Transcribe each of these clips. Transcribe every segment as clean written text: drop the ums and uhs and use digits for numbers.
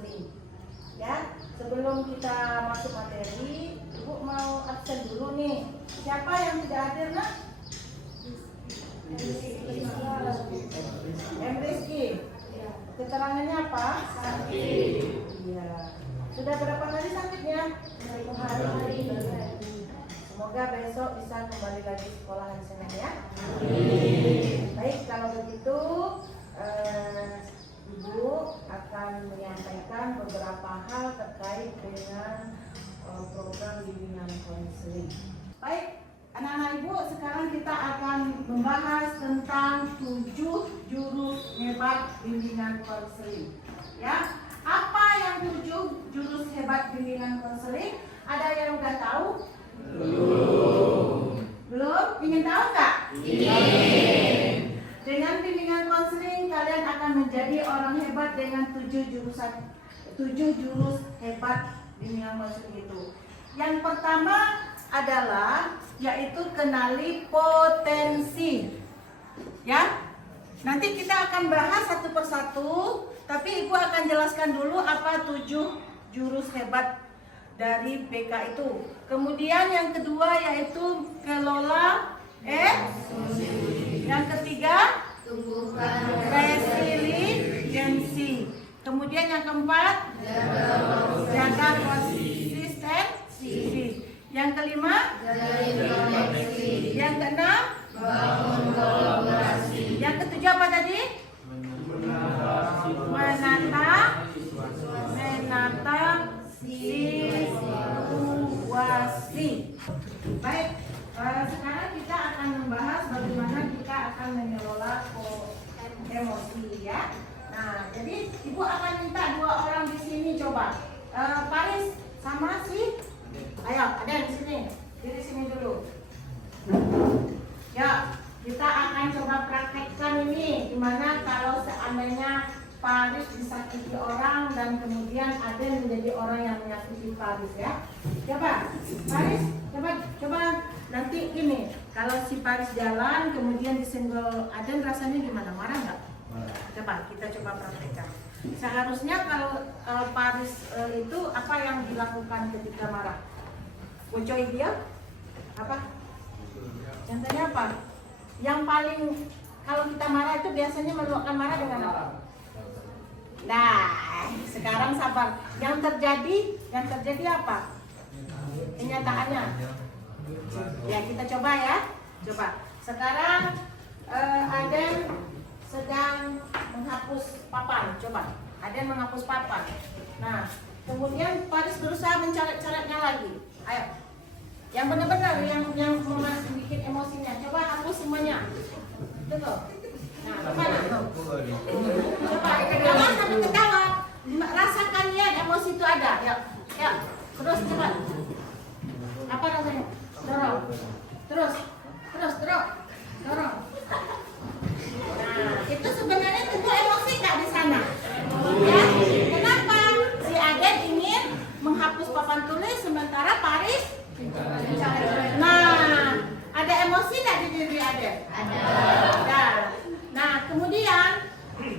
konseling. Ya, sebelum kita masuk materi, Ibu mau absen dulu nih. Siapa yang tidak hadir, nak? Rizky. Keterangannya apa? Sakit. Iya. Sudah berapa hari sakitnya? 1 hari. Semoga besok bisa kembali lagi sekolah di sana ya. Baik, kalau begitu Ibu akan menyampaikan beberapa hal terkait dengan program bimbingan konseling. Baik, anak-anak Ibu, sekarang kita akan membahas tentang 7 jurus hebat bimbingan konseling. Ya, apa yang 7 jurus hebat bimbingan konseling? Ada yang udah tahu? Belum? Ingin tahu nggak? Ingin. Dengan bimbingan konseling kalian akan menjadi orang hebat dengan 7 jurus hebat bimbingan konseling itu. Yang pertama adalah yaitu kenali potensi. Ya. Nanti kita akan bahas satu persatu, tapi Ibu akan jelaskan dulu apa 7 jurus hebat dari BK itu. Kemudian yang kedua yaitu kelola yang ketiga resiliensi. Kemudian yang keempat jaga konsistensi. Yang kelima yang keenam bangun kolaborasi. Yang ketujuh apa tadi? Menata situasi. Baik, sekarang kita akan membahas bagaimana kita akan mengelola emosi ya. Nah, jadi Ibu akan minta 2 orang di sini coba. Paris sama si, ayo ada di sini, di sini dulu. Ya, kita akan coba praktekkan ini gimana kalau seandainya Paris disakiti orang dan kemudian Aden menjadi orang yang menyakiti Paris ya. Coba, Paris, coba nanti ini. Kalau si Paris jalan kemudian disenggol Aden rasanya gimana? Marah nggak? Coba kita coba praktekkan. Seharusnya kalau Paris itu apa yang dilakukan ketika marah? Bocoy dia? Apa? Contohnya apa? Yang paling kalau kita marah itu biasanya meluapkan marah dengan apa? Nah, sekarang sabar. Yang terjadi apa? Kenyataannya. Ya, kita coba ya. Coba. Sekarang Aden sedang menghapus papan. Coba. Aden menghapus papan. Nah, kemudian Paris berusaha mencoret-coretnya lagi. Ayo. Yang benar-benar yang bikin emosinya. Coba hapus semuanya. Betul. Nah, gimana? Coba, jangan sampai ketawa. Rasakan ya emosi itu ada. Ya, ya. Terus coba. Apa rasanya? Dorong. Terus, dorong. Nah, itu sebenarnya tentu emosi nggak di sana. Ya, kenapa? Si Aden ingin menghapus papan tulis sementara Paris. Nah, ada emosi nggak di diri Aden? Ada. Nah, kemudian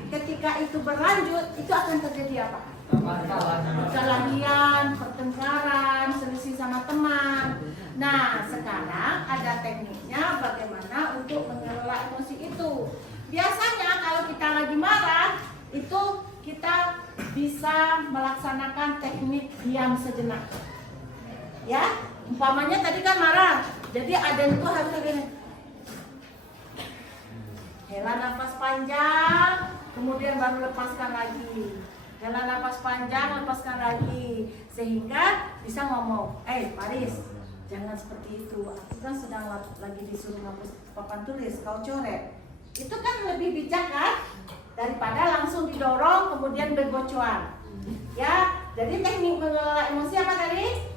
ketika itu berlanjut, itu akan terjadi apa? Perkelahian, pertengkaran, selisih sama teman. Nah, sekarang ada tekniknya bagaimana untuk mengelola emosi itu. Biasanya kalau kita lagi marah, itu kita bisa melaksanakan teknik diam sejenak. Ya, umpamanya tadi kan marah, jadi Aden itu harus begini. Hela nafas panjang, kemudian baru lepaskan lagi. Hela nafas panjang, lepaskan lagi, sehingga bisa ngomong, Paris, jangan seperti itu. Aku kan sedang lagi disuruh hapus papan tulis, kau coret. Itu kan lebih bijak kan, daripada langsung didorong kemudian berbocuan. Ya, jadi teknik mengelola emosi apa tadi?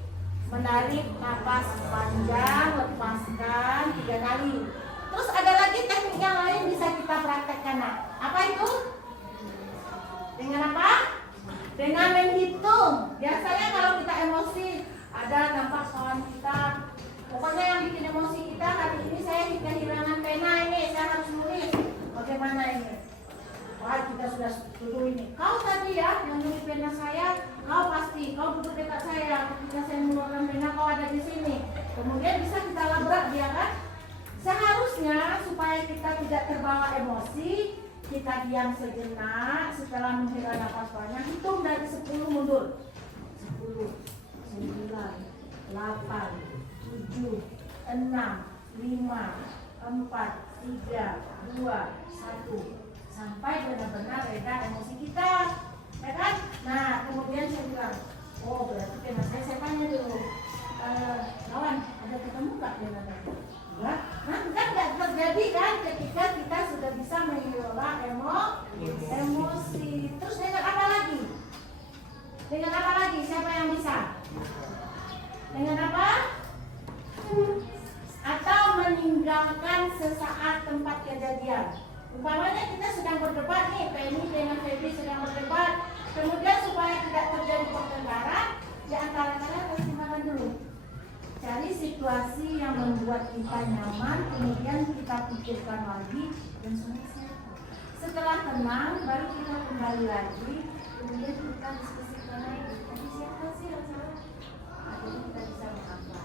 Menarik nafas panjang, lepaskan 3 kali. Terus ada lagi teknik yang lain bisa kita praktekkan. Nah, apa itu? Dengan apa? Dengan menghitung. Biasanya kalau kita emosi, ada nampak kawan kita. Pokoknya yang bikin emosi kita, hari ini saya kehilangan pena ini, saya harus nulis. Bagaimana ini? Wah, kita sudah setuju ini. Kau tadi ya yang nyuri pena saya, kau pasti kau duduk dekat saya. Ketika saya mengeluarkan pena, kau ada di sini. Kemudian bisa kita labrak dia kan? Seharusnya supaya kita tidak terbawa emosi, kita diam sejenak. Setelah menghela nafas panjang, hitung dari 10 mundur. 10, 9, 8, 7, 6, 5, 4, 3, 2, 1. Sampai benar-benar reda emosi kita, ya kan? Nah, kemudian saya bilang, oh berarti pena saya tanya dulu, kawan, ada ketemu nggak pena tadi? Enggak, nah kan nggak terjadi kan ketika kita sudah bisa mengelola emosi. Terus dengan apa lagi? Dengan apa lagi? Siapa yang bisa? Dengan apa? Atau meninggalkan sesaat tempat kejadian. Umpamanya kita sedang berdebat nih, Penny dengan Feby sedang berdebat. Kemudian supaya tidak terjadi pertengkaran, di antara kalian harus makan dulu. Cari situasi yang membuat kita nyaman, kemudian kita pikirkan lagi dan selesai. Setelah tenang, baru kita kembali lagi, kemudian kita diskusikan lagi. Tadi siapa sih yang salah? Akhirnya kita bisa mengampuni.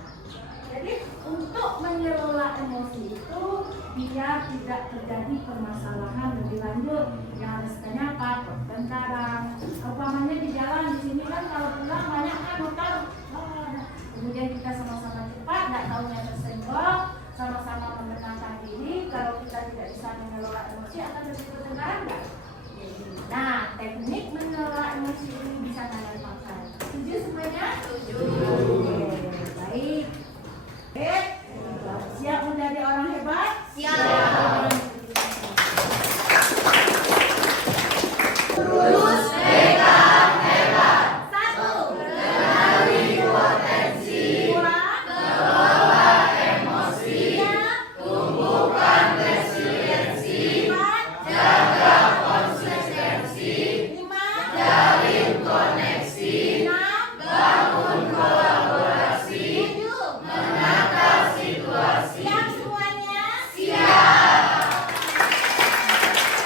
Jadi untuk mengelola emosi itu biar tidak terjadi permasalahan lebih lanjut yang resikonya apa? Pertengkaran. Umpamanya di jalan di sini kan kalau pulang banyak kan motor. Kemudian kita sama-sama cepat, nggak tahunya tersenggol, sama-sama menenangkan diri. Kalau kita tidak bisa mengelola emosi akan terjadi pertengkaran nggak? Nah, teknik mengelola emosi ini bisa kalian pakai. Setuju semuanya? Setuju. Baik. Siap menjadi orang hebat? Siap. Terus hebat. 1. Kenali potensi. 2. Kelola emosi. 3. Tumbuhkan resiliensi. 4. Jaga konsistensi. 5. Jalin koneksi. 6. Bangun kolaborasi. 7. Menata situasi. Siap semuanya? Siap.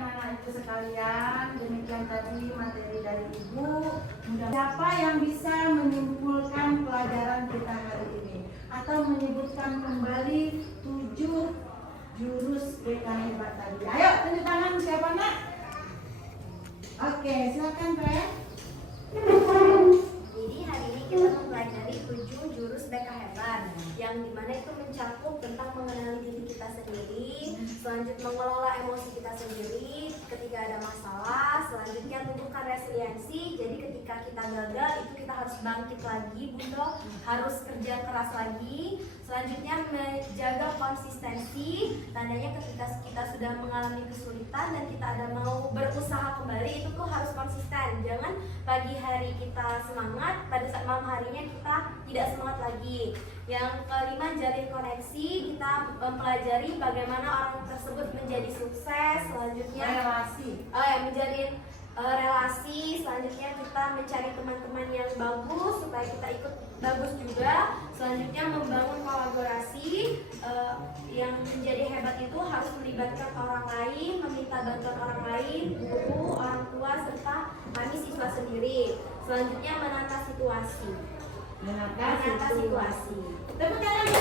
Anak itu sekalian, demikian tadi materi dari Ibu. Siapa yang bisa menyimpulkan pelajaran kita hari ini atau menyebutkan kembali 7 jurus BK hebat tadi? Ayo tunjuk tangan siapa nak? Oke, silakan Fred. Jadi hari ini kita mempelajari 7 jurus BK hebat, yang dimana itu mencakup tentang mengenali diri kita sendiri, selanjutnya mengelola emosi kita sendiri ketika ada masalah, selanjutnya tumbuhkan resiliensi. Jadi ketika kita gagal itu kita harus bangkit lagi, Bunda, harus kerja keras lagi. Selanjutnya menjaga konsistensi, tandanya ketika kita sudah mengalami kesulitan dan kita ada mau berusaha kembali, itu tuh harus konsisten. Jangan pagi hari kita semangat, pada saat malam harinya kita tidak semangat lagi. Yang kelima, jalin koneksi. Kita mempelajari bagaimana orang tersebut menjadi sukses. Selanjutnya menjalin relasi. Selanjutnya kita mencari teman-teman yang bagus supaya kita ikut bagus juga. Selanjutnya membangun kolaborasi. Yang menjadi hebat itu harus melibatkan orang lain, meminta bantuan orang lain, guru, orang tua, serta kami siswa sendiri. Selanjutnya menata situasi. Menata situasi. Tepuk tangan.